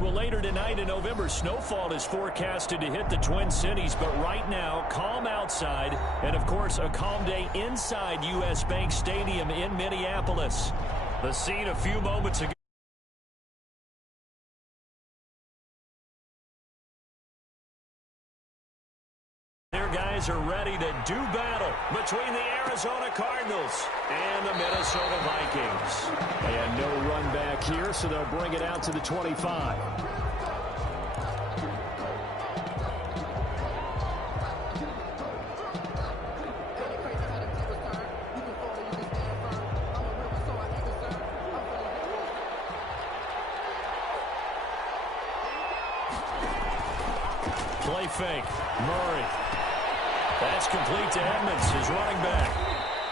Well, later tonight in November, snowfall is forecasted to hit the Twin Cities, but right now, calm outside, and of course, a calm day inside U.S. Bank Stadium in Minneapolis. The scene a few moments ago. Their guys are ready to do battle between the Arizona Cardinals and the Minnesota Vikings. And no run back here, so they'll bring it out to the 25. Play fake. Murray. That's complete to Edmonds, his running back.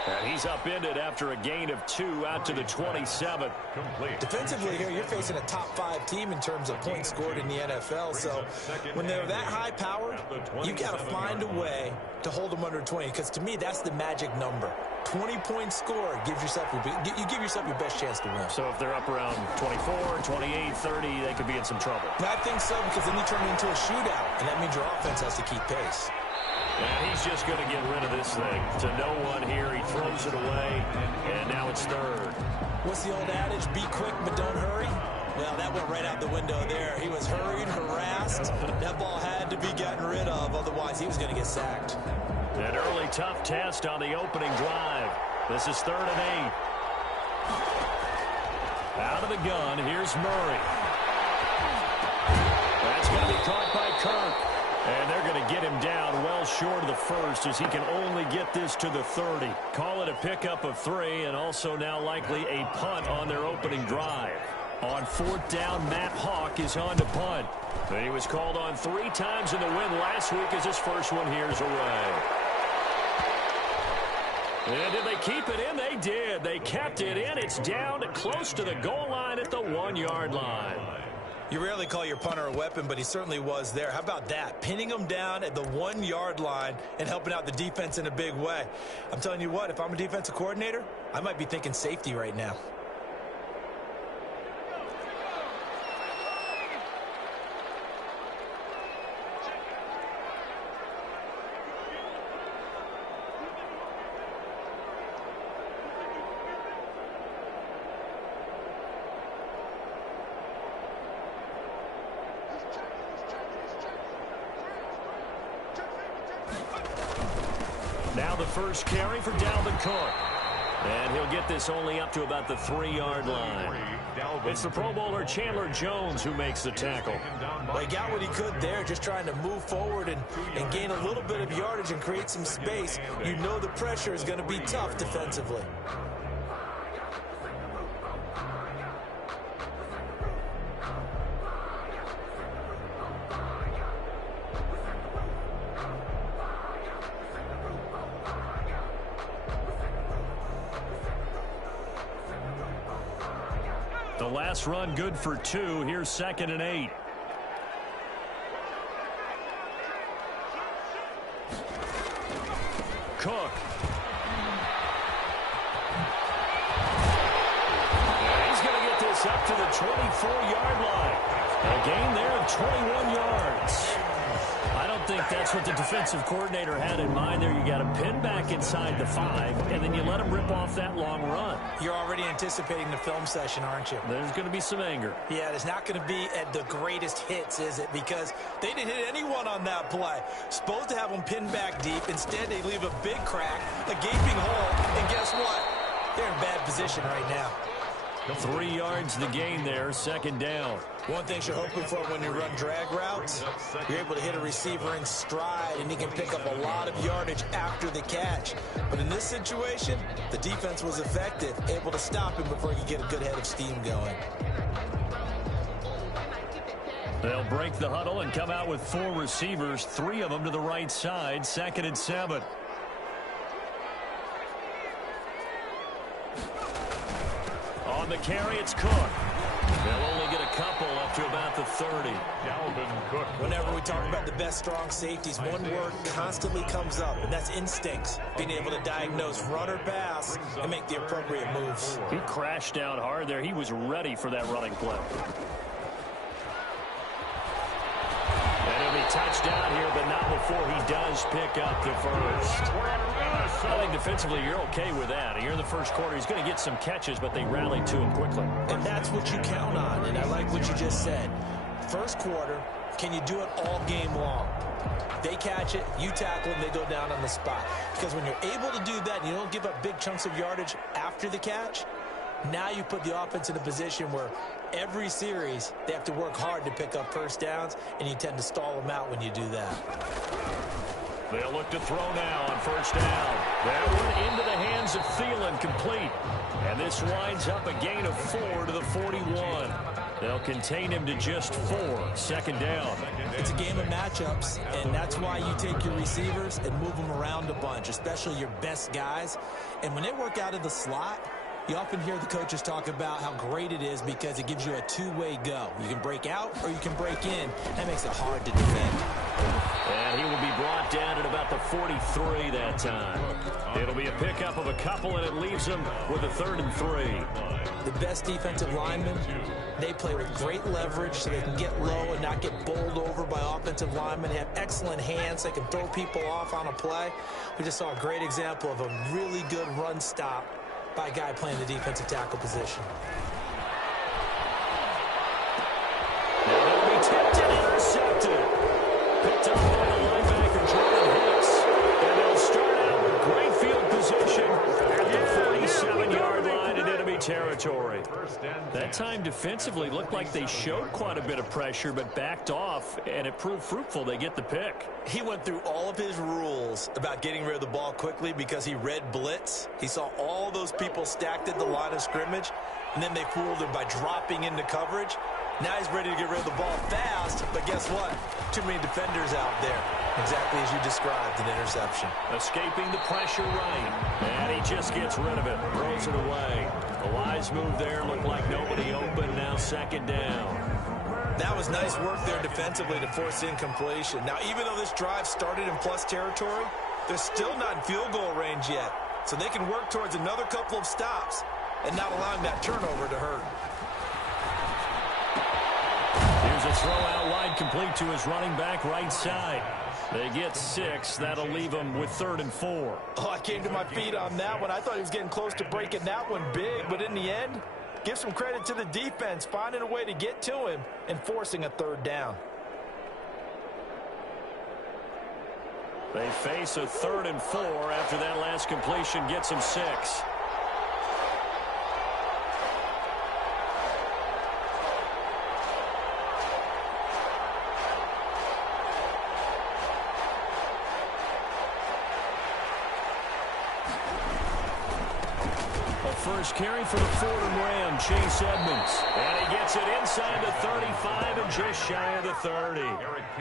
And he's upended after a gain of 2 out to the 27. Complete. Defensively here, you're facing a top-5 team in terms of points scored in the NFL. So when they're that high-powered, you got to find a way to hold them under 20. Because to me, that's the magic number. 20 points scored gives yourself you give yourself your best chance to win. So if they're up around 24, 28, 30, they could be in some trouble. I think so, because then you turn it into a shootout, and that means your offense has to keep pace. And he's just going to get rid of this thing. To no one here, he throws it away, and now it's third. What's the old adage? Be quick, but don't hurry. Well, that went right out the window there. He was hurried, harassed. That ball had to be gotten rid of, otherwise he was going to get sacked. An early tough test on the opening drive. This is 3rd and 8. Out of the gun, here's Murray. That's going to be caught by Kirk. And they're going to get him down well short of the first as he can only get this to the 30. Call it a pickup of 3 and also now likely a punt on their opening drive. On 4th down, Matt Hawk is on to punt. And he was called on 3 times in the win last week as his first one here's away. And did they keep it in? They did. They kept it in. It's down close to the goal line at the 1-yard line. You rarely call your punter a weapon, but he certainly was there. How about that? Pinning him down at the 1-yard line and helping out the defense in a big way. I'm telling you what, if I'm a defensive coordinator, I might be thinking safety right now. Now the first carry for Dalvin Cook. And he'll get this only up to about the 3-yard line. It's the Pro Bowler Chandler Jones who makes the tackle. Well, he got what he could there, just trying to move forward and gain a little bit of yardage and create some space. You know the pressure is going to be tough defensively. The last run good for 2. Here's 2nd and 8. Cook. And he's going to get this up to the 24-yard line. A gain there of 21 yards. I don't think that's what the defensive coordinator had in mind there. You got to pin back inside the 5, and then you let him rip off that long run. You're already anticipating the film session, aren't you? There's going to be some anger. Yeah, it's not going to be at the greatest hits, is it? Because they didn't hit anyone on that play. Supposed to have them pinned back deep. Instead, they leave a big crack, a gaping hole, and guess what? They're in bad position right now. 3 yards the gain there, 2nd down. One thing you're hoping for when you run drag routes, you're able to hit a receiver in stride, and he can pick up a lot of yardage after the catch. But in this situation, the defense was effective, able to stop him before he could get a good head of steam going. They'll break the huddle and come out with 4 receivers, 3 of them to the right side, 2nd and 7. On the carry, it's Cook. They'll only get a couple up to about the 30. Dalvin Cook. Whenever we talk about the best strong safeties, one word constantly comes up, and that's instincts. Being able to diagnose run or pass and make the appropriate moves. He crashed down hard there. He was ready for that running play. touchdown here, but not before he does pick up the first. I think defensively you're okay with that. Here in the first quarter, he's going to get some catches, but they rallied to him quickly. And that's what you count on, and I like what you just said. First quarter, can you do it all game long? They catch it, you tackle them, they go down on the spot. Because when you're able to do that and you don't give up big chunks of yardage after the catch, now you put the offense in a position where every series they have to work hard to pick up first downs, and you tend to stall them out when you do that. They'll look to throw now on first down. That one into the hands of Thielen, complete. And this winds up a gain of 4 to the 41. They'll contain him to just 4. Second down. It's a game of matchups, and that's why you take your receivers and move them around a bunch, especially your best guys. And when they work out of the slot, you often hear the coaches talk about how great it is because it gives you a two-way go. You can break out or you can break in. That makes it hard to defend. And he will be brought down at about the 43 that time. It'll be a pickup of a couple, and it leaves him with a 3rd and 3. The best defensive linemen, they play with great leverage so they can get low and not get bowled over by offensive linemen. They have excellent hands. They can throw people off on a play. We just saw a great example of a really good run stop by a guy playing the defensive tackle position. Now he'll be tipped and intercepted. Picked up by the linebacker, Jordan Hicks. And they'll start out with great field position at the 47-yard line in enemy territory. That time defensively looked like they showed quite a bit of pressure, but backed off, and it proved fruitful. They get the pick. He went through all of his rules about getting rid of the ball quickly because he read blitz. He saw all those people stacked at the line of scrimmage, and then they fooled him by dropping into coverage. Now he's ready to get rid of the ball fast, but guess what? Too many defenders out there. Exactly as you described, an interception. Escaping the pressure right, and he just gets rid of it, throws it away. A wise move there, looked like nobody open, now second down. That was nice work there defensively to force incompletion. Now, even though this drive started in plus territory, they're still not in field goal range yet. So they can work towards another couple of stops and not allowing that turnover to hurt. Here's a throw out wide, complete to his running back right side. They get 6. That'll leave them with 3rd and 4. Oh, I came to my feet on that one. I thought he was getting close to breaking that one big, but in the end, give some credit to the defense, finding a way to get to him and forcing a 3rd down. They face a 3rd and 4 after that last completion gets them 6. First carry for the Fordham Ram, Chase Edmonds. And he gets it inside the 35 and just shy of the 30.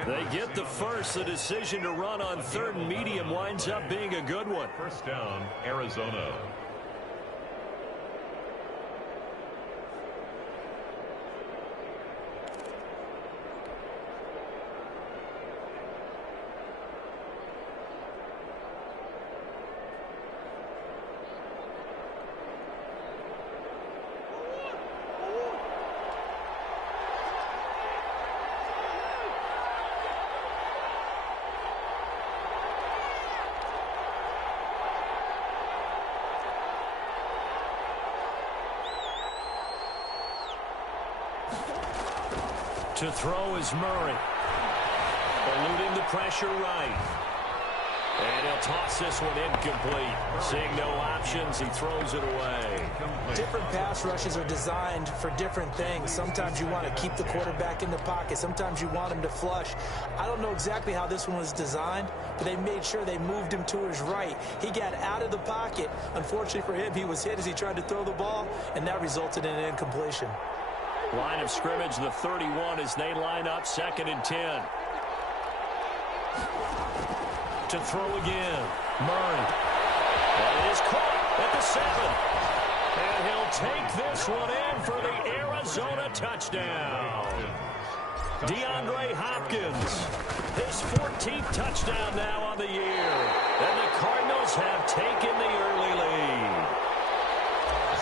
They get the first. The decision to run on 3rd and medium winds up being a good one. First down, Arizona. To throw is Murray. Eluding the pressure right. And he'll toss this one incomplete. Seeing no options, he throws it away. Different pass rushes are designed for different things. Sometimes you want to keep the quarterback in the pocket. Sometimes you want him to flush. I don't know exactly how this one was designed, but they made sure they moved him to his right. He got out of the pocket. Unfortunately for him, he was hit as he tried to throw the ball, and that resulted in an incompletion. Line of scrimmage, the 31 as they line up, 2nd and 10. To throw again, Murray. And it is caught at the 7. And he'll take this one in for the Arizona touchdown. DeAndre Hopkins, his 14th touchdown now on the year. And the Cardinals have taken the early lead.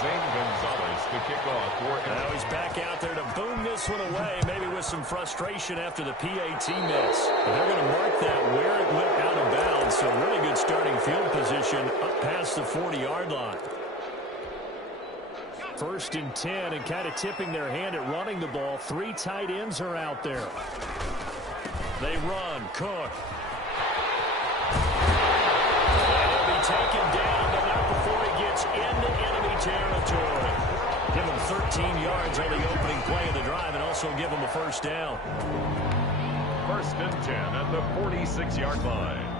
Zane Gonzalez the kickoff for Now he's back out there to boom this one away, maybe with some frustration after the PAT miss. But they're going to mark that where it went out of bounds, so really good starting field position up past the 40-yard line. 1st and 10, and kind of tipping their hand at running the ball. 3 tight ends are out there. They run. Cook. And he'll be taken down, but not before he gets into enemy territory. Give him 13 yards on the opening play of the drive and also give him a first down. 1st and 10 at the 46-yard line.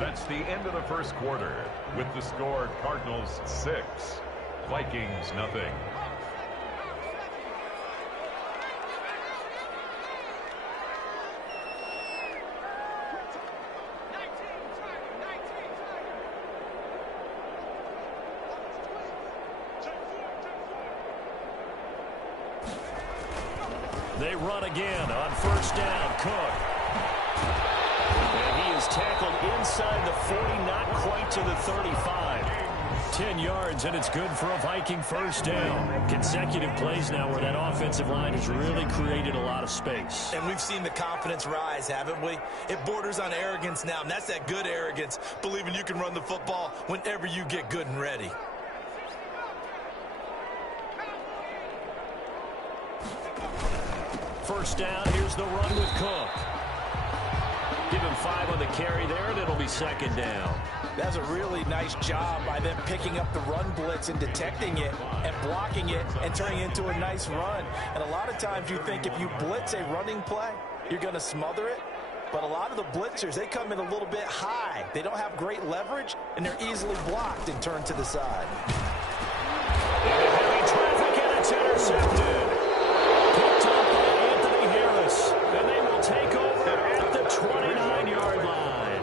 That's the end of the first quarter with the score Cardinals 6, Vikings nothing. They run again on 1st down. Cook. And he is tackled inside the 40, not quite to the 35. 10 yards, and it's good for a Viking first down. Consecutive plays now where that offensive line has really created a lot of space. And we've seen the confidence rise, haven't we? It borders on arrogance now, and that's that good arrogance, believing you can run the football whenever you get good and ready. First down, here's the run with Cook. Give him 5 on the carry there, and it'll be 2nd down. That's a really nice job by them picking up the run blitz and detecting it and blocking it and turning it into a nice run. And a lot of times you think if you blitz a running play, you're going to smother it. But a lot of the blitzers, they come in a little bit high. They don't have great leverage, and they're easily blocked and turned to the side. Into heavy traffic, and it's intercepted. Picked up by Anthony Harris, and they will take over at the 29-yard line.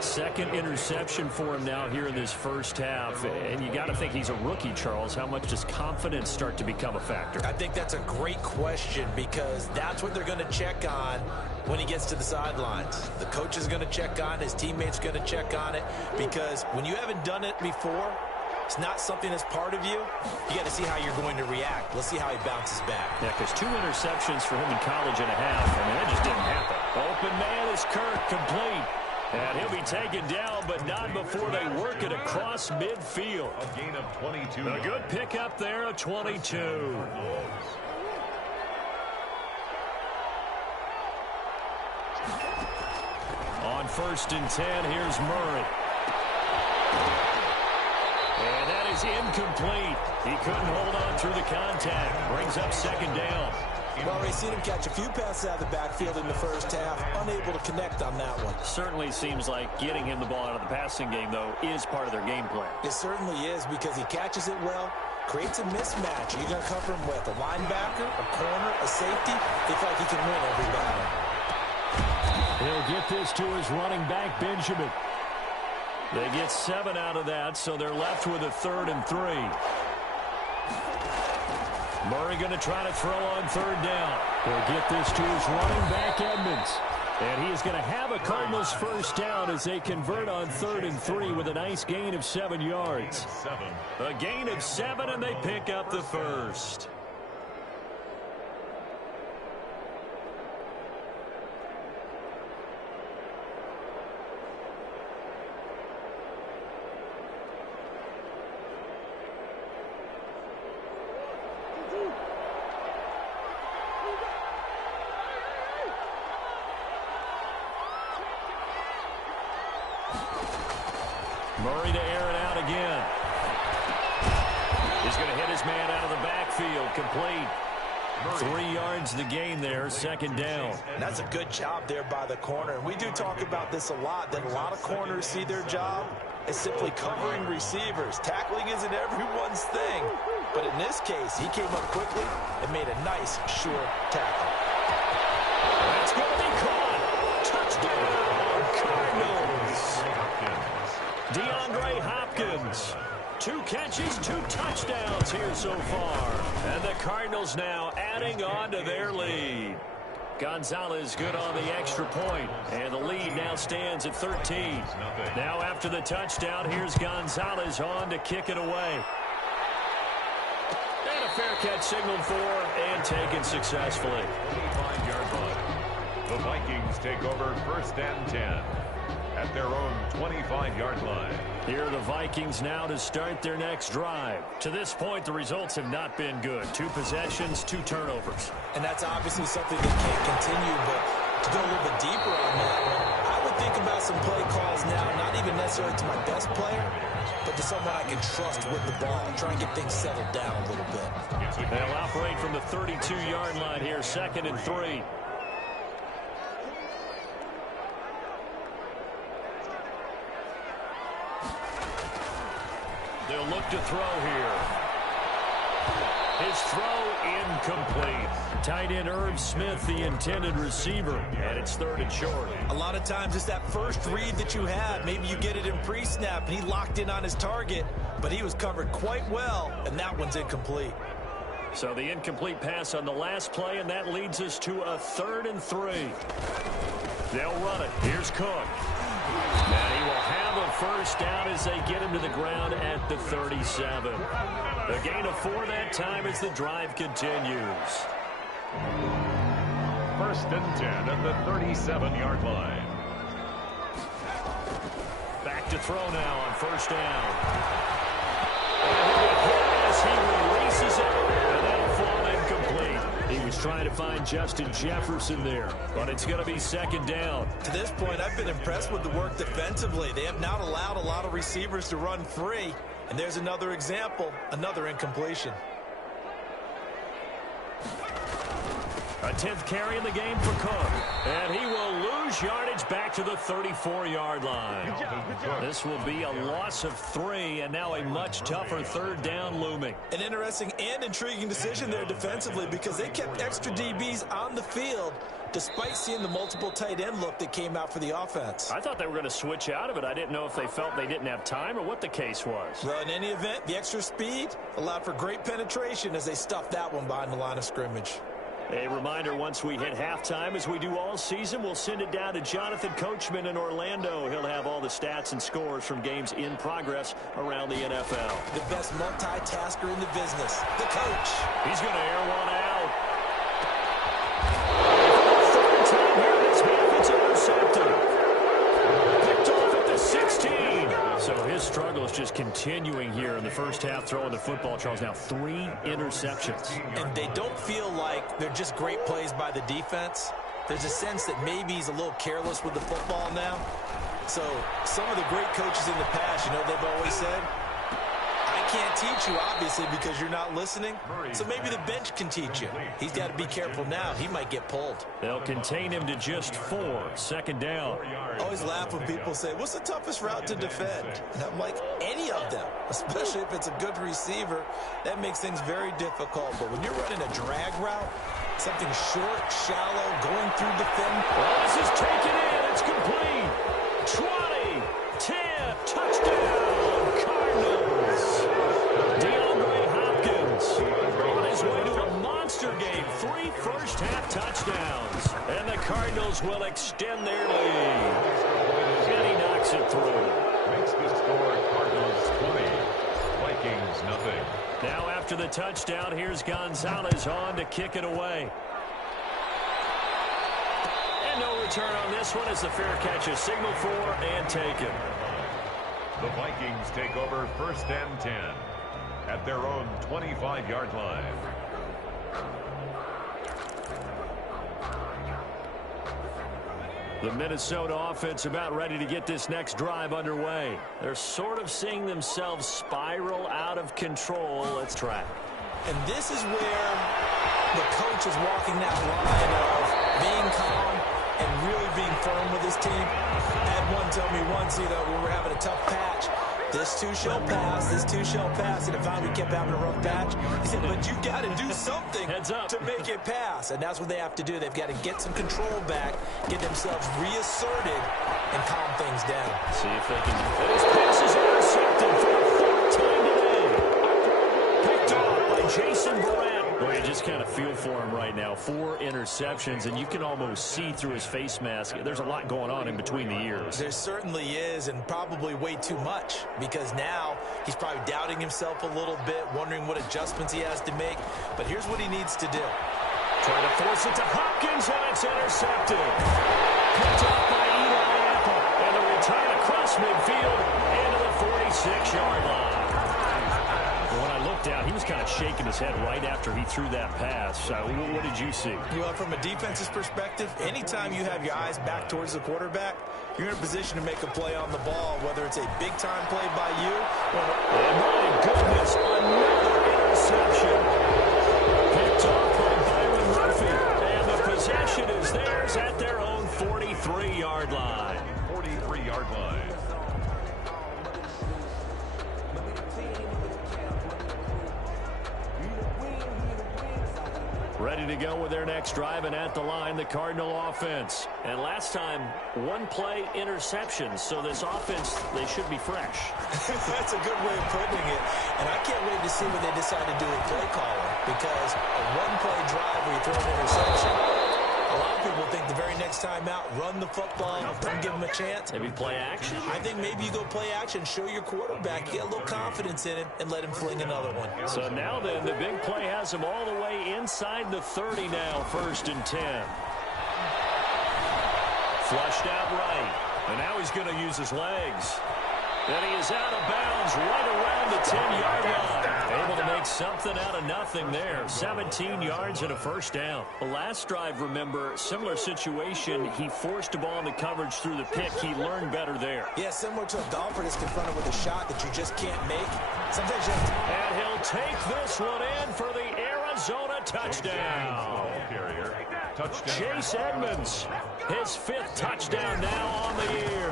2nd interception for him now here in this first half. And you got to think he's a rookie, Charles. How much does confidence start to become a factor? I think that's a great question because that's what they're going to check on when he gets to the sidelines. The coach is going to check on it. His teammates going to check on it because when you haven't done it before, it's not something that's part of you. You got to see how you're going to react. Let's see how he bounces back. Yeah, because 2 interceptions for him in college and a half. I mean, that just didn't happen. Open man is Kirk, complete. And he'll be taken down, but not before they work it across midfield. A gain of 22. A good pickup there, a 22. On 1st and 10, here's Murray. And that is incomplete. He couldn't hold on through the contact. Brings up 2nd down. Well, we've seen him catch a few passes out of the backfield in the first half. Unable to connect on that one. Certainly seems like getting him the ball out of the passing game, though, is part of their game plan. It certainly is because he catches it well, creates a mismatch. You're going to cover him with a linebacker, a corner, a safety. They feel like he can win every battle. He'll get this to his running back, Benjamin. They get 7 out of that, so they're left with a 3rd and 3. Murray going to try to throw on 3rd down. He'll get this to his running back, Edmonds. And he is going to have a Cardinals first down as they convert on 3rd and 3 with a nice gain of 7 yards. A gain of 7, and they pick up the first. Murray to air it out again. He's going to hit his man out of the backfield. Complete. 3 yards the gain there, 2nd down. And that's a good job there by the corner. And we do talk about this a lot, that a lot of corners see their job as simply covering receivers. Tackling isn't everyone's thing. But in this case, he came up quickly and made a nice, sure tackle. That's going to be caught. Touchdown, DeAndre Hopkins. 2 catches, 2 touchdowns here so far. And the Cardinals now adding on to their lead. Gonzalez good on the extra point, and the lead now stands at 13. Now after the touchdown, here's Gonzalez on to kick it away. And a fair catch signaled for and taken successfully. 25-yard line. The Vikings take over 1st and 10 at their own 25-yard line. Here are the Vikings now to start their next drive. To this point, the results have not been good. 2 possessions, 2 turnovers. And that's obviously something that can't continue, but to go a little bit deeper on that one, I would think about some play calls now, not even necessarily to my best player, but to someone I can trust with the ball, try and get things settled down a little bit. They'll operate from the 32-yard line here, 2nd and 3. They'll look to throw here. His throw incomplete. Tight end Irv Smith, the intended receiver, and it's 3rd and short. A lot of times it's that first read that you have. Maybe you get it in pre-snap, and he locked in on his target, but he was covered quite well, and that one's incomplete. So the incomplete pass on the last play, and that leads us to a 3rd and 3. They'll run it. Here's Cook. And he will have a first down as they get him to the ground at the 37. A gain of 4 that time as the drive continues. 1st and 10 at the 37-yard line. Back to throw now on 1st down. And he'll get hit as he releases it, and that'll fall incomplete. He was trying to find Justin Jefferson there, but it's going to be 2nd down. To this point, I've been impressed with the work defensively. They have not allowed a lot of receivers to run free. And there's another example, another incompletion. A 10th carry in the game for Cook. And he will lose yardage back to the 34-yard line. Good job. This will be a loss of 3, and now a much tougher 3rd down looming. An interesting and intriguing decision there defensively because they kept extra DBs on the field despite seeing the multiple tight end look that came out for the offense. I thought they were going to switch out of it. I didn't know if they felt they didn't have time or what the case was. Well, in any event, the extra speed allowed for great penetration as they stuffed that one behind the line of scrimmage. A reminder, once we hit halftime, as we do all season, we'll send it down to Jonathan Coachman in Orlando. He'll have all the stats and scores from games in progress around the NFL. The best multitasker in the business, the coach. He's going to air one out. Third time here this half, it's intercepted. Picked off at the 16. So his struggle is just continuing here in the first half, throwing the football. Charles, now 3 interceptions. And they don't feel like they're just great plays by the defense. There's a sense that maybe he's a little careless with the football now. So some of the great coaches in the past, you know, they've always said, I can't teach you, obviously, because you're not listening. So maybe the bench can teach you. He's got to be careful now. He might get pulled. They'll contain him to just 4. 2nd down. I always laugh when people say, what's the toughest route to defend? And I'm like, any of them, especially if it's a good receiver. That makes things very difficult. But when you're running a drag route, something short, shallow, going through defend. Well, this is taken in. It's complete. 20, 10, touchdown, Cardinals. DeAndre Hopkins on his way to a monster game. 3 first-half touchdowns. And the Cardinals will extend their lead. And he knocks it through. Makes the score Cardinals 20, Vikings nothing. Now after the touchdown, here's Gonzalez on to kick it away. And no return on this one as the fair catch is signaled for and taken. The Vikings take over 1st and 10 at their own 25-yard line. The Minnesota offense about ready to get this next drive underway. They're sort of seeing themselves spiral out of control. Let's try. And this is where the coach is walking that line of being calm and really being firm with his team. I had one tell me once, we were having a tough patch. This too shall pass. This too shall pass. And if we kept having a rough patch, he said, but you got to do something to make it pass. And that's what they have to do. They've got to get some control back, get themselves reasserted, and calm things down. See if they can. This pass is intercepted for the fourth time today. Picked off by Jason Barrett. Well, you just kind of feel for him right now. 4 interceptions, and you can almost see through his face mask. There's a lot going on in between the ears. There certainly is, and probably way too much, because now he's probably doubting himself a little bit, wondering what adjustments he has to make. But here's what he needs to do. Trying to force it to Hopkins, and it's intercepted. Picked off by Eli Apple, and the return across midfield into the 46-yard line. When I looked out, he was kind of shaking his head right after he threw that pass. What did you see? Well, from a defense's perspective, anytime you have your eyes back towards the quarterback, you're in a position to make a play on the ball, whether it's a big-time play by you or... And my goodness, another interception. Picked off by Byron Murphy. And the possession is theirs at their own 43-yard line. 43-yard line. Ready to go with their next drive, and at the line, the Cardinal offense. And last time, 1-play interceptions, so this offense, they should be fresh. That's a good way of putting it. And I can't wait to see what they decide to do with play calling, because a 1-play drive where you throw an interception, a lot of people think the very next time out, run the football, don't give them a chance. Maybe play action? I think maybe you go play action, show your quarterback, get a little confidence in him, and let him fling another one. So now then, the big play has him all the way inside the 30 now, 1st and 10. Flushed out right. And now he's going to use his legs. And he is out of bounds right around the 10-yard line. Able to make something out of nothing there. 17 yards and a first down. The last drive, remember, similar situation. He forced a ball into coverage through the pick. He learned better there. Yeah, similar to a golfer that's confronted with a shot that you just can't make. Sometimes you have to... And he'll take this one in for the Arizona touchdown. Carrier. Touchdown. Chase Edmonds, his 5th touchdown now on the year.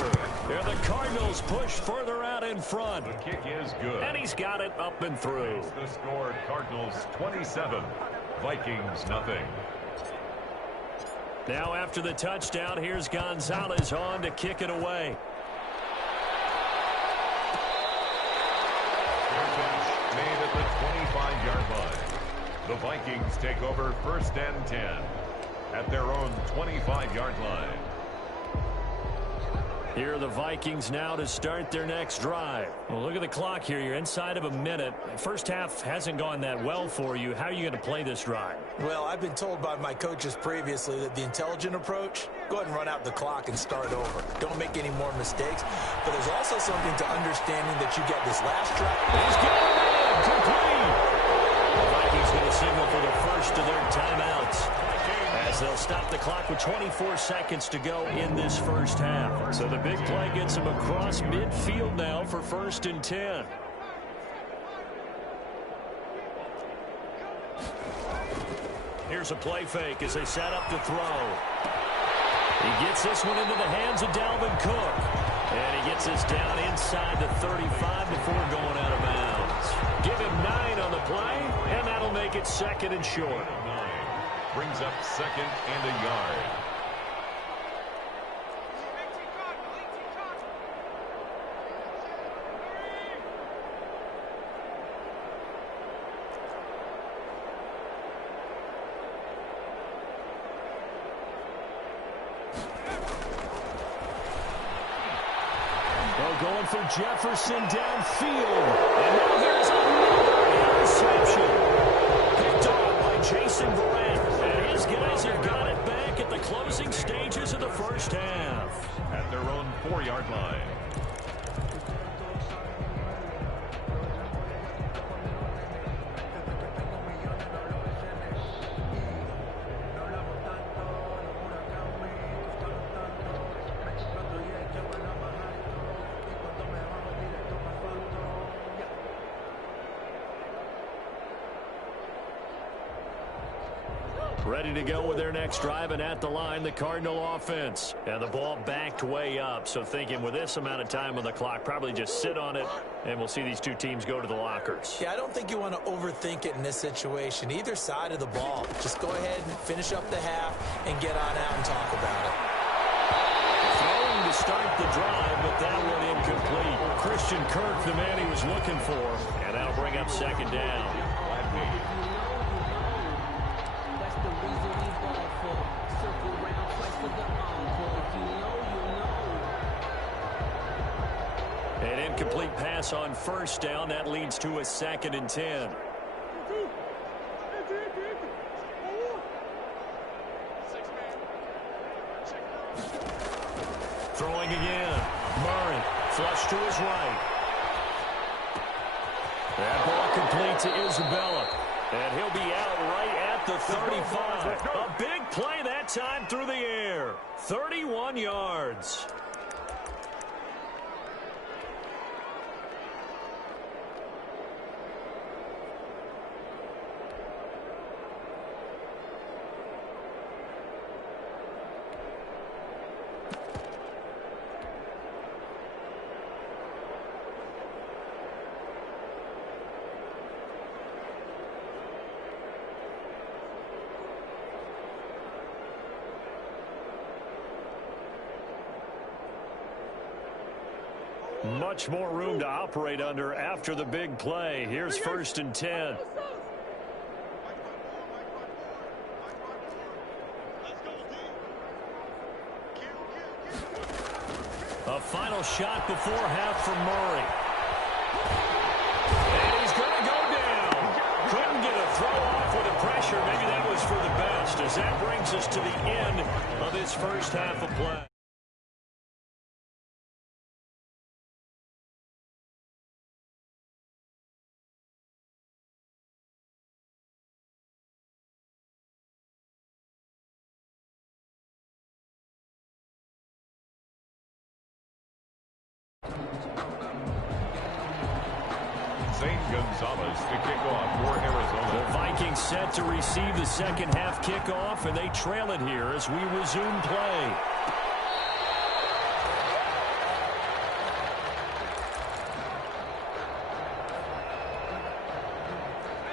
And the Cardinals push further out in front. The kick is good. And he's got it up and through. The score, Cardinals 27, Vikings nothing. Now after the touchdown, here's Gonzalez on to kick it away. Made at the 25-yard line. The Vikings take over 1st and 10 at their own 25-yard line. Here are the Vikings now to start their next drive. Well, look at the clock here. You're inside of a minute. First half hasn't gone that well for you. How are you going to play this drive? Well, I've been told by my coaches previously that the intelligent approach, go ahead and run out the clock and start over. Don't make any more mistakes. But there's also something to understanding that you get this last drive. He's got it in. Complete. The Vikings going to signal for the first of their timeouts, as they'll stop the clock with 24 seconds to go in this first half. So the big play gets them across midfield now for 1st and 10. Here's a play fake as they set up to throw. He gets this one into the hands of Dalvin Cook. And he gets this down inside the 35 before going out of bounds. Give him 9 on the play, and that'll make it 2nd and short. Brings up 2nd and a yard. Well, going for Jefferson downfield. And now there's another interception. Picked off by Jason Barrett. And his guys have got it back at the closing stages of the first half. At their own 4-yard line. Ready to go with their next drive, and at the line, the Cardinal offense. And the ball backed way up, so thinking with this amount of time on the clock, probably just sit on it, and we'll see these two teams go to the lockers. Yeah, I don't think you want to overthink it in this situation. Either side of the ball. Just go ahead and finish up the half and get on out and talk about it. Throwing to start the drive, but that one incomplete. Christian Kirk, the man he was looking for, and that'll bring up second down. An incomplete pass on first down. That leads to a 2nd and 10. Throwing again. Murray, flush to his right. That ball complete to Isabella. And he'll be out right at the 35. A big play that time through the air. 31 yards. Much more room to operate under after the big play. Here's 1st and 10. A final shot before half from Murray. And he's going to go down. Couldn't get a throw off with the pressure. Maybe that was for the best, as that brings us to the end of this first half of play. Gonzalez to kick off for Arizona. The Vikings set to receive the second half kickoff, and they trail it here as we resume play.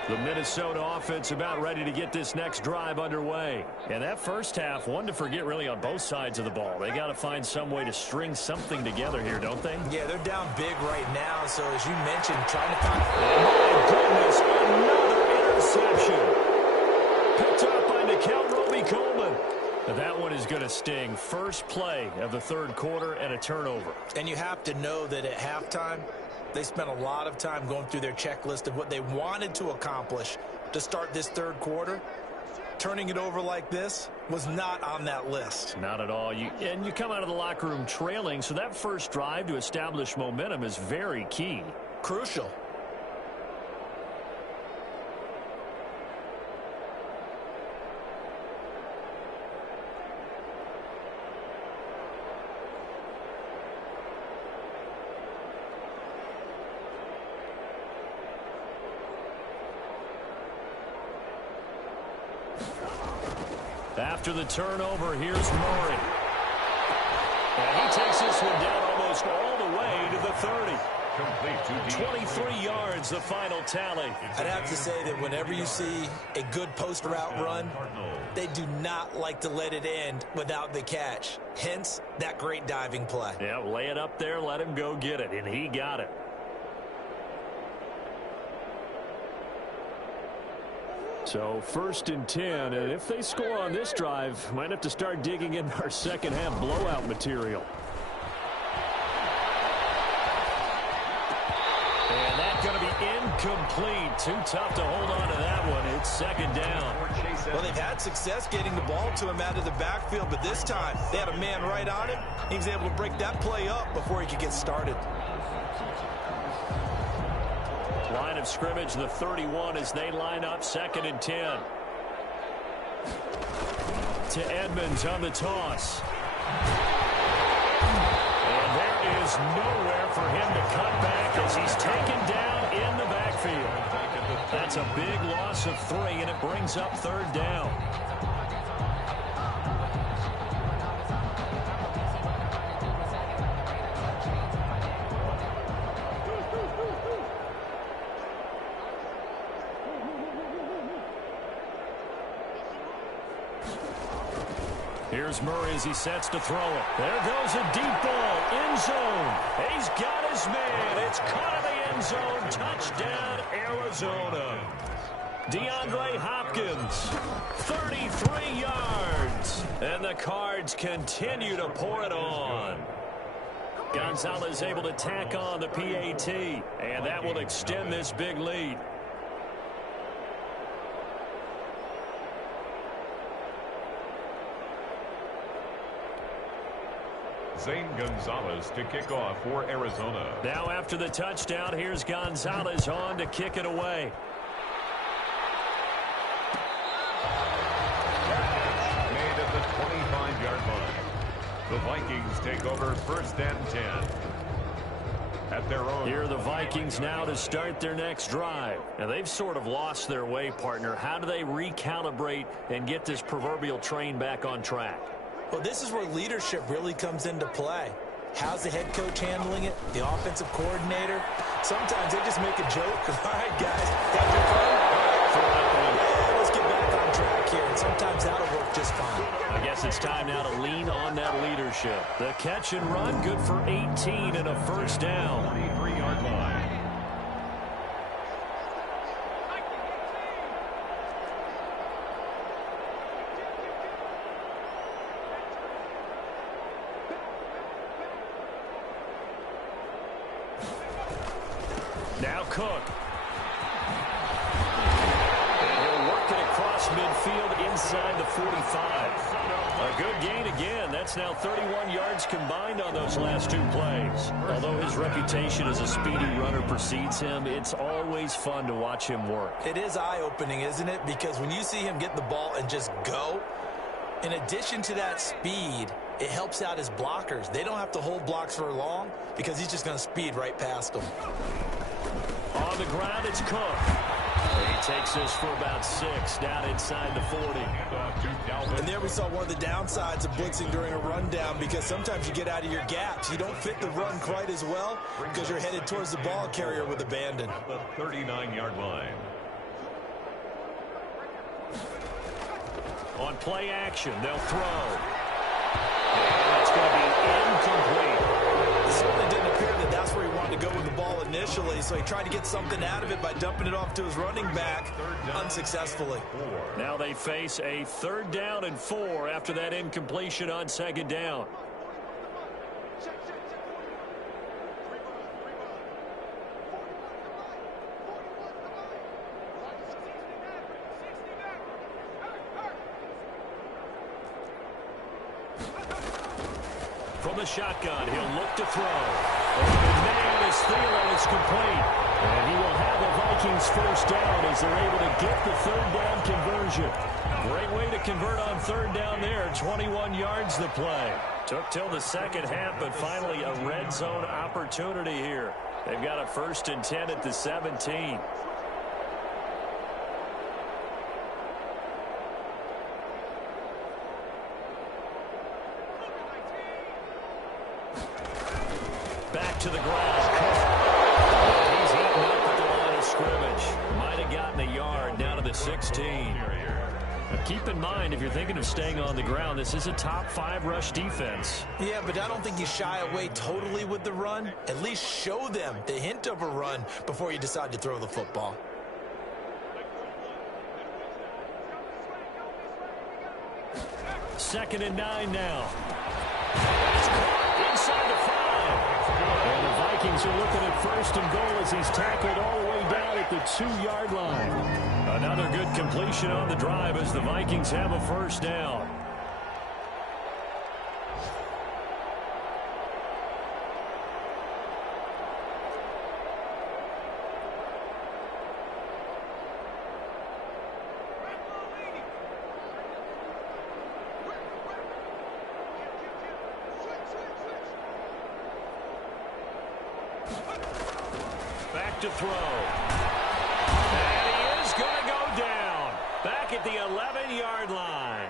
The Minnesota offense about ready to get this next drive underway. And that first half, one to forget really on both sides of the ball. They got to find some way to string something together here, don't they? Yeah, they're down big right now, so as you mentioned, trying to find... Oh, my goodness, another interception. Picked up by Nikel Roby-Coleman. That one is going to sting. First play of the third quarter and a turnover. And you have to know that at halftime, they spent a lot of time going through their checklist of what they wanted to accomplish to start this third quarter. Turning it over like this was not on that list. Not at all. And you come out of the locker room trailing, so that first drive to establish momentum is very key. Crucial. After the turnover, here's Murray. And he takes this one down almost all the way to the 30. Complete to 23 yards, the final tally. I'd have to say that whenever you see a good post route run, they do not like to let it end without the catch. Hence, that great diving play. Yeah, lay it up there, let him go get it, and he got it. So 1st and 10, and if they score on this drive, might have to start digging in our second half blowout material. And that's going to be incomplete. Too tough to hold on to that one. It's second down. Well, they've had success getting the ball to him out of the backfield, but this time they had a man right on him. He was able to break that play up before he could get started. Line of scrimmage, the 31 as they line up 2nd and 10. To Edmonds on the toss. And there is nowhere for him to cut back as he's taken down in the backfield. That's a big loss of 3, and it brings up 3rd down. Here's Murray as he sets to throw it. There goes a deep ball. End zone. He's got his man. It's caught in the end zone. Touchdown, Arizona. DeAndre Hopkins, 33 yards. And the Cards continue to pour it on. Gonzalez able to tack on the PAT. And that will extend this big lead. Zane Gonzalez to kick off for Arizona. Now after the touchdown, here's Gonzalez on to kick it away. Made at the 25-yard line. The Vikings take over 1st and 10. At their own. Here are the Vikings now to start their next drive. Now they've sort of lost their way, partner. How do they recalibrate and get this proverbial train back on track? Well, this is where leadership really comes into play. How's the head coach handling it? The offensive coordinator? Sometimes they just make a joke. All right, guys, got your phone? Yeah, let's get back on track here. And sometimes that'll work just fine. I guess it's time now to lean on that leadership. The catch and run, good for 18 and a first down. 23-yard line. Now Cook. And he'll work it across midfield inside the 45. A good gain again. That's now 31 yards combined on those last two plays. Although his reputation as a speedy runner precedes him, it's always fun to watch him work. It is eye-opening, isn't it? Because when you see him get the ball and just go, in addition to that speed, it helps out his blockers. They don't have to hold blocks for long because he's just going to speed right past them. On the ground, it's Cook. He takes this for about 6 down inside the 40. And there we saw one of the downsides of blitzing during a rundown because sometimes you get out of your gaps. You don't fit the run quite as well because you're headed towards the ball carrier with abandon. The 39-yard line. On play action, they'll throw. And it's going to be incomplete. It certainly didn't appear that that's where he wanted to go with the ball initially, so he tried to get something out of it by dumping it off to his running back unsuccessfully. Now they face a 3rd down and 4 after that incompletion on 2nd down. From the shotgun, he'll look to throw. And man, as Thielen is complete. And he will have the Vikings first down as they're able to get the 3rd down conversion. Great way to convert on 3rd down there. 21 yards the play. Took till the second half, but finally a red zone opportunity here. They've got a 1st and 10 at the 17. Back to the ground. He's eaten up at the line of scrimmage. Might have gotten a yard down to the 16. Now keep in mind, if you're thinking of staying on the ground, this is a top 5 rush defense. Yeah, but I don't think you shy away totally with the run. At least show them the hint of a run before you decide to throw the football. Second and 9 now. It's caught inside the 5. And the Vikings are looking at 1st and goal as he's tackled all the way down at the 2-yard line. Another good completion on the drive as the Vikings have a 1st down. Back to throw. And he is going to go down. Back back at the 11-yard line.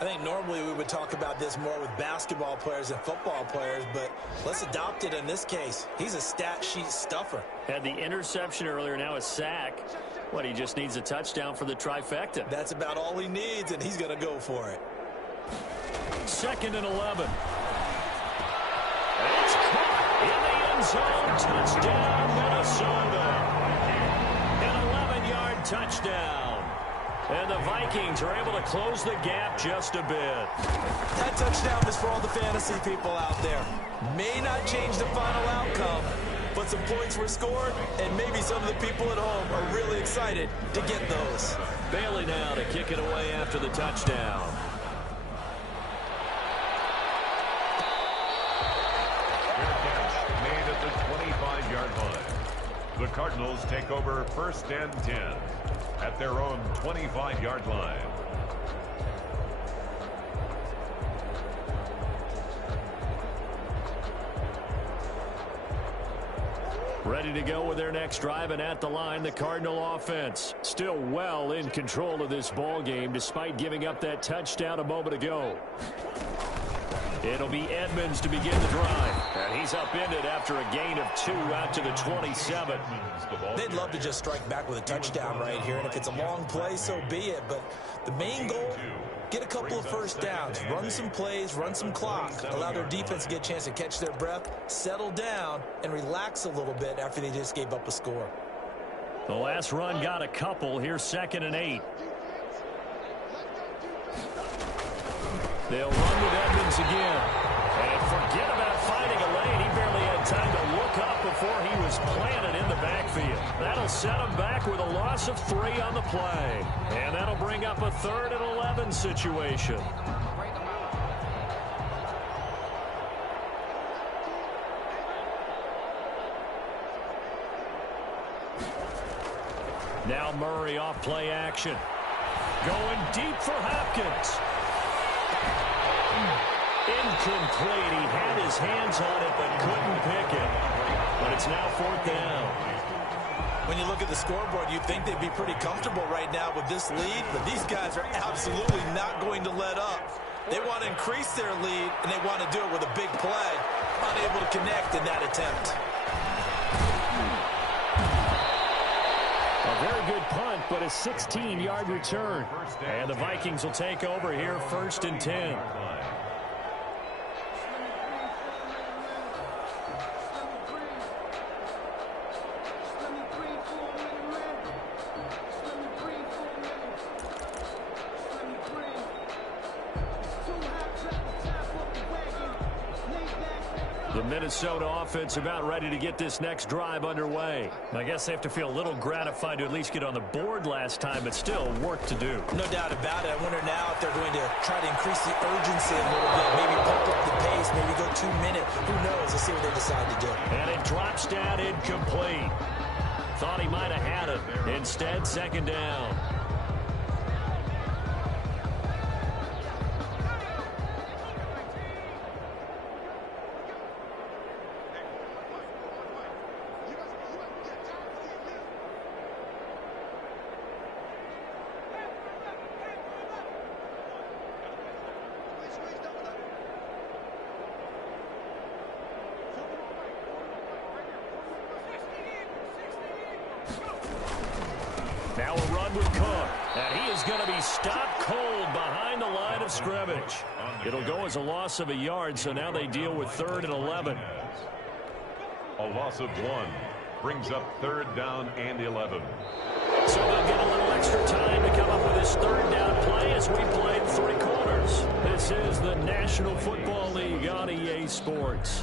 I think normally we would talk about this more with basketball players than football players, but let's adopt it in this case. He's a stat sheet stuffer. Had the interception earlier, now a sack. What, he just needs a touchdown for the trifecta. That's about all he needs, and he's going to go for it. 2nd and 11. It's caught in the end zone. Touchdown, Minnesota. An 11-yard touchdown. And the Vikings are able to close the gap just a bit. That touchdown is for all the fantasy people out there. May not change the final outcome, but some points were scored, and maybe some of the people at home are really excited to get those. Bailey now to kick it away after the touchdown. Made at the 25-yard line. The Cardinals take over 1st and 10 at their own 25-yard line. Ready to go with their next drive, and at the line, the Cardinal offense. Still well in control of this ball game, despite giving up that touchdown a moment ago. It'll be Edmonds to begin the drive. And he's upended after a gain of 2 out to the 27. They'd love to just strike back with a touchdown right here, and if it's a long play, so be it. But the main goal, get a couple of first downs, run some plays, run some clock, allow their defense to get a chance to catch their breath, settle down, and relax a little bit after they just gave up a score. The last run got a couple. Here's 2nd and 8. They'll run with Edmonds again. And forget about finding a lane. He barely had time to look up before he was planted in the backfield. That'll set him back with a loss of 3 on the play. And that'll bring up a 3rd and 11 situation. Now Murray off play action. Going deep for Hopkins. Incomplete. He had his hands on it but couldn't pick it. But it's now 4th down. When you look at the scoreboard, you'd think they'd be pretty comfortable right now with this lead, but these guys are absolutely not going to let up. They want to increase their lead, and they want to do it with a big play. Unable to connect in that attempt. A very good punt, but a 16-yard return. And the Vikings will take over here 1st and 10. The Minnesota offense about ready to get this next drive underway. I guess they have to feel a little gratified to at least get on the board last time, but still work to do. No doubt about it. I wonder now if they're going to try to increase the urgency a little bit, maybe pump up the pace, maybe go 2 minutes. Who knows? Let's see what they decide to do. And it drops down incomplete. Thought he might have had it. Instead, 2nd down. Now a run with Cook. And he is going to be stopped cold behind the line of scrimmage. It'll go as a loss of a yard, so now they deal with 3rd and 11. A loss of 1 brings up 3rd down and 11. So they'll get a little extra time to come up with this 3rd down play as we played 3 quarters. This is the National Football League on EA Sports.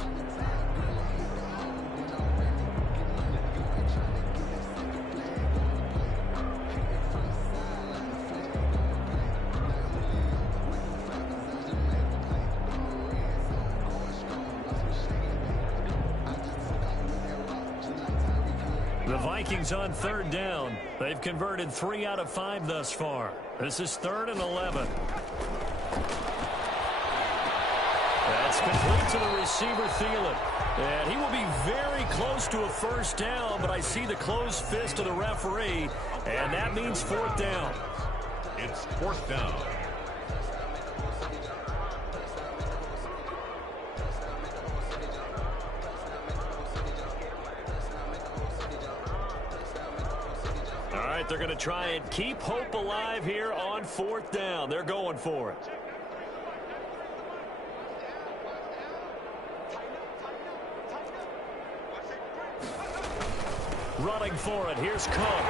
The Vikings on 3rd down. They've converted 3 out of 5 thus far. This is 3rd and 11. That's complete to the receiver, Thielen. And he will be very close to a 1st down, but I see the closed fist of the referee, and that means 4th down. It's fourth down. All right, they're going to try and keep hope alive here on fourth down. They're going for it. Running for it. Here's Cook.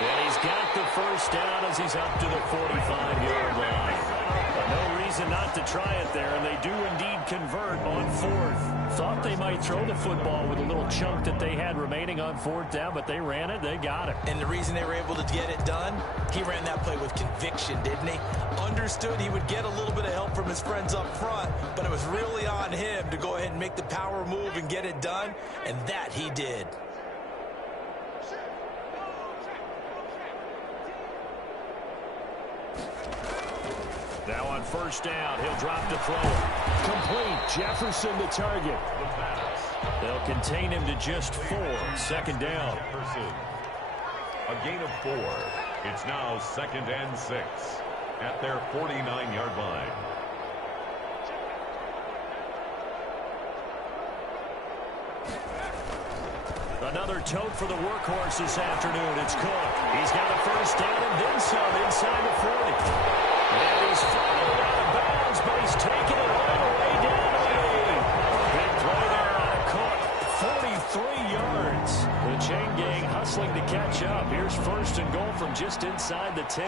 And he's got the first down as he's up to the 45-yard line. No reason not to try it there, and they do indeed convert on fourth. Thought they might throw the football with a little chunk that they had remaining on fourth down, but they ran it. They got it. And the reason they were able to get it done, he ran that play with conviction, didn't he? Understood he would get a little bit of help from his friends up front, but it was really on him to go ahead and make the power move and get it done, and that he did. Now on first down, he'll drop the throw. Complete. Jefferson the target. They'll contain him to just 4. Second down. A gain of 4. It's now 2nd and 6 at their 49-yard line. Another tote for the workhorse this afternoon. It's Cook. He's got a first down and then some inside the 40. And he's finally out of bounds, but he's taking it all the way down to the 8. Big play there on a Cook. 43 yards. The chain gang hustling to catch up. Here's first and goal from just inside the 10.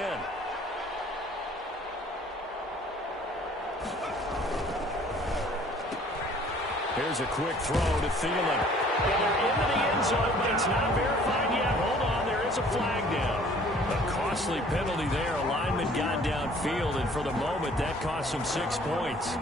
Here's a quick throw to Thielen. And they're into the end zone, but it's not verified yet. Hold on, there is a flag down. A costly penalty there. A lineman got downfield, and for the moment, that cost him 6 points.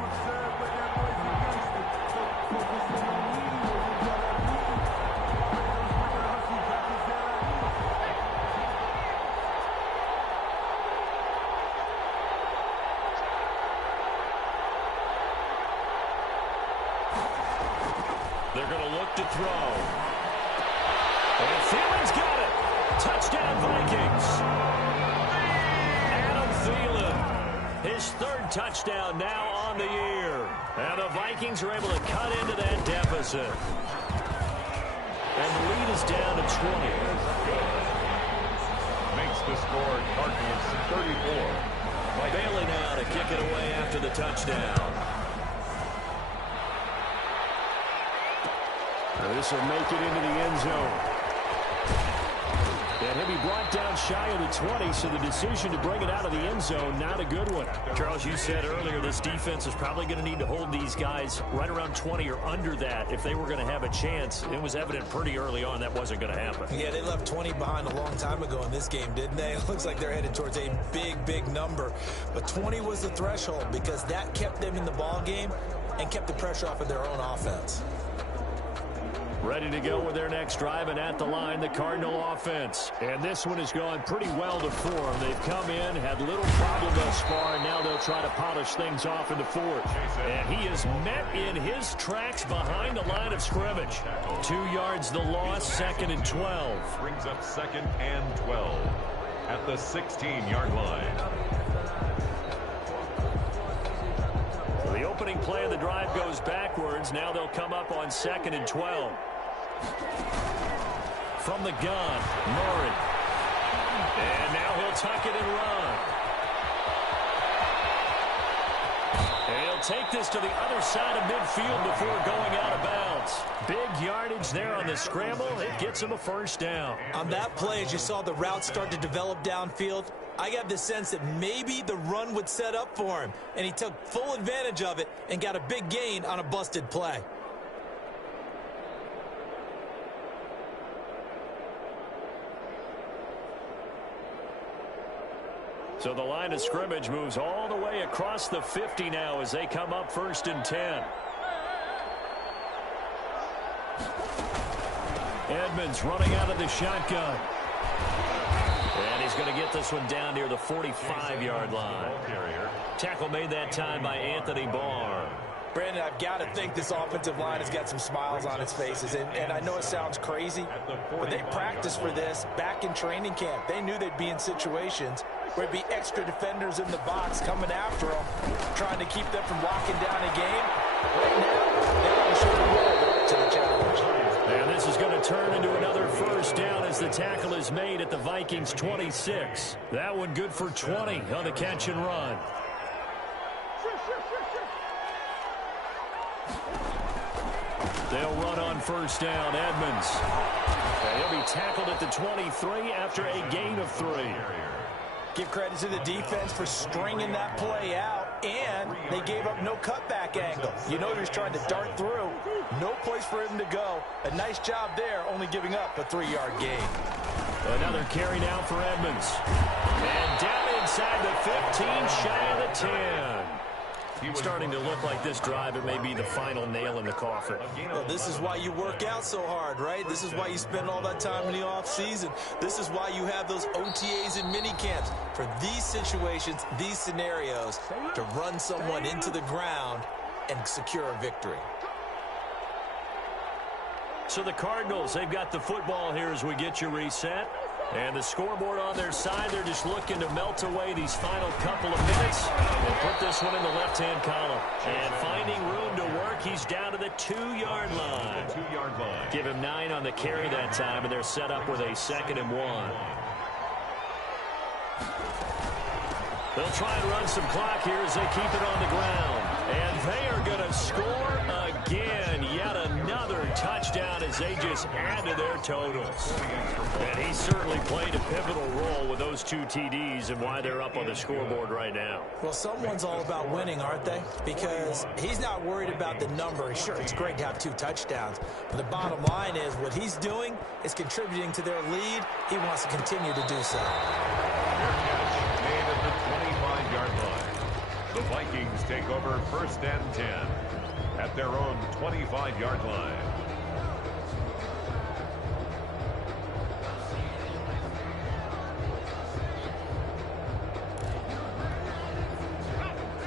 They're going to look to throw. And Thielen's got it. Touchdown, Vikings. Adam Thielen, his 3rd touchdown now on the year. And the Vikings are able to cut into that deficit. And the lead is down to 20. Makes the score Cardinals 34. Bailey now to kick it away after the touchdown. This will make it into the end zone. And he'll be brought down shy of the 20, so the decision to bring it out of the end zone, not a good one. Charles, you said earlier this defense is probably going to need to hold these guys right around 20 or under that if they were going to have a chance. It was evident pretty early on that wasn't going to happen. Yeah, they left 20 behind a long time ago in this game, didn't they? It looks like they're headed towards a big, big number. But 20 was the threshold because that kept them in the ball game and kept the pressure off of their own offense. Ready to go with their next drive, and at the line, the Cardinal offense. And this one has gone pretty well to form. They've come in, had little problem thus far, and now they'll try to polish things off in the 4th. And he is met in his tracks behind the line of scrimmage. 2 yards the loss, 2nd and 12. Brings up 2nd and 12 at the 16-yard line. The opening play of the drive goes backwards. Now they'll come up on 2nd and 12. From the gun, Murray. And now he'll tuck it and run. And he'll take this to the other side of midfield before going out of bounds. Big yardage there on the scramble. It gets him a first down. On that play, as you saw the route start to develop downfield, I got the sense that maybe the run would set up for him, and he took full advantage of it and got a big gain on a busted play. So the line of scrimmage moves all the way across the 50 now as they come up 1st and 10. Edmonds running out of the shotgun. And he's going to get this one down near the 45-yard line. Tackle made that time by Anthony Barr. Brandon, I've got to think this offensive line has got some smiles on its faces. And I know it sounds crazy, but they practiced for this back in training camp. They knew they'd be in situations where it'd be extra defenders in the box coming after them, trying to keep them from locking down a game. Right now, they're on shoulder roll to the challenge. And this is going to turn into another first down as the tackle is made at the Vikings 26. That one good for 20 on the catch and run. They'll run on first down. Edmonds. And he'll be tackled at the 23 after a gain of 3. Give credit to the defense for stringing that play out, and they gave up no cutback angle. You know he was trying to dart through. No place for him to go. A nice job there, only giving up a 3-yard gain. Another carry now for Edmonds. And down inside the 15, shy of the 10. Starting to look like this drive, it may be the final nail in the coffin. Well, this is why you work out so hard, right? This is why you spend all that time in the offseason. This is why you have those OTAs and mini camps. For these situations, these scenarios, to run someone into the ground and secure a victory. So the Cardinals, they've got the football here as we get you reset. And the scoreboard on their side, they're just looking to melt away these final couple of minutes and put this one in the left-hand column. And finding room to work, he's down to the 2-yard line. Give him 9 on the carry that time, and they're set up with a 2nd and 1. They'll try and run some clock here as they keep it on the ground. And they are going to score again. Yet another touchdown as they just add to their totals. And he certainly played a pivotal role with those 2 TDs and why they're up on the scoreboard right now. Well, someone's all about winning, aren't they? Because he's not worried about the number. Sure, it's great to have 2 touchdowns. But the bottom line is what he's doing is contributing to their lead. He wants to continue to do so. Made at the 25-yard line. The Vikings take over 1st and 10 at their own 25-yard line.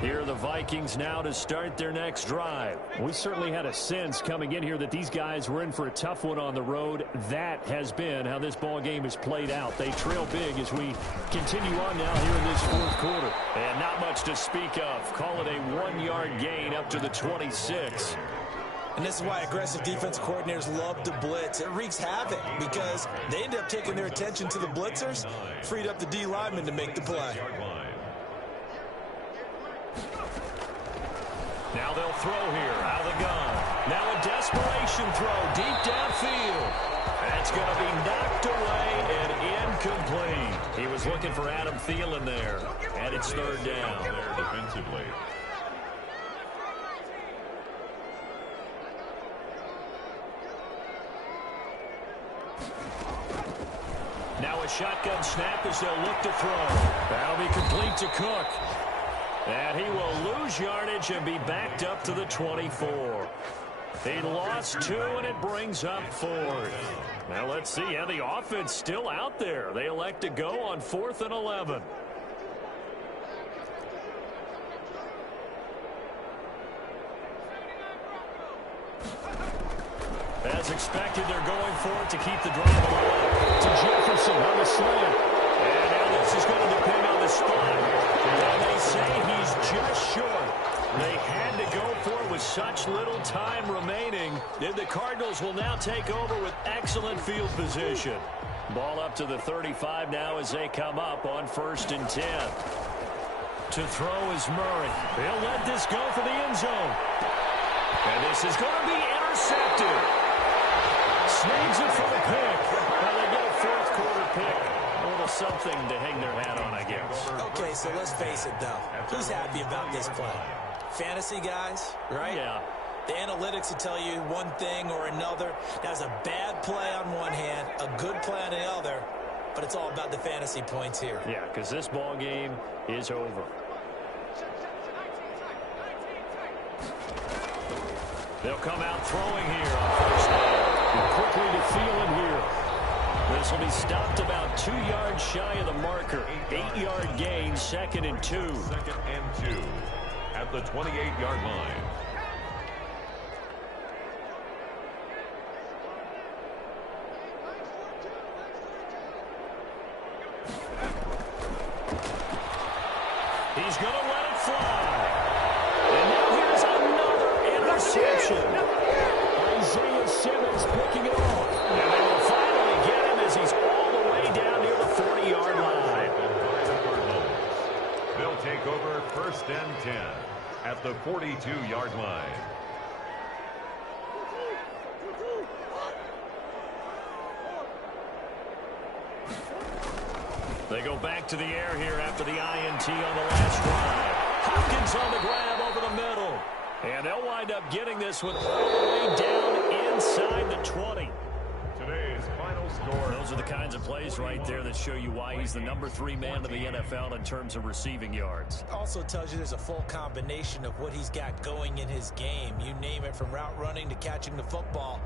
Here are the Vikings now to start their next drive. We certainly had a sense coming in here that these guys were in for a tough one on the road. That has been how this ball game has played out. They trail big as we continue on now here in this 4th quarter. And not much to speak of. Call it a 1-yard gain up to the 26. And this is why aggressive defense coordinators love to blitz. It wreaks havoc because they end up taking their attention to the blitzers, freed up the D lineman to make the play. Now they'll throw here out of the gun. Now a desperation throw deep downfield. That's going to be knocked away and incomplete. He was looking for Adam Thielen there. And it's 3rd down. There defensively. Now a shotgun snap as they'll look to throw. That'll be complete to Cook. And he will lose yardage and be backed up to the 24. He lost 2, and it brings up 4th. Now let's see how the offense still out there. They elect to go on 4th and 11. As expected, they're going for it to keep the drive alive. To Jefferson on the slant. And now this is going to depend on the spot. And they say he's just short. They had to go for it with such little time remaining. And the Cardinals will now take over with excellent field position. Ball up to the 35 now as they come up on 1st and 10. To throw is Murray. He'll let this go for the end zone. And this is going to be intercepted. Snags it for the pick. Well, they get a 4th quarter pick. A little something to hang their hat on, I guess. Okay, so let's face it, though. Who's happy about this play? Fantasy guys, right? Yeah. The analytics will tell you one thing or another. That's a bad play on one hand, a good play on the other, but it's all about the fantasy points here. Yeah, because this ball game is over. They'll come out throwing here on 1st down. And quickly to Thielen here. This will be stopped about 2 yards shy of the marker. 8-yard gain, 2nd and 2. 2nd and 2 at the 28-yard line. He's going to let it fly. And now here's another interception. Isaiah Simmons picking it off. And they will finally get him as he's all the way down near the 40-yard line. They'll take over first and 10 at the 42-yard line. They go back to the air here after the INT on the last drive. Hopkins on the grab over the middle. And they'll wind up getting this one all the way down inside the 20. Today's final score. Those are the kinds of plays right there that show you why he's the number 3 man in the NFL in terms of receiving yards. Also tells you there's a full combination of what he's got going in his game. You name it, from route running to catching the football.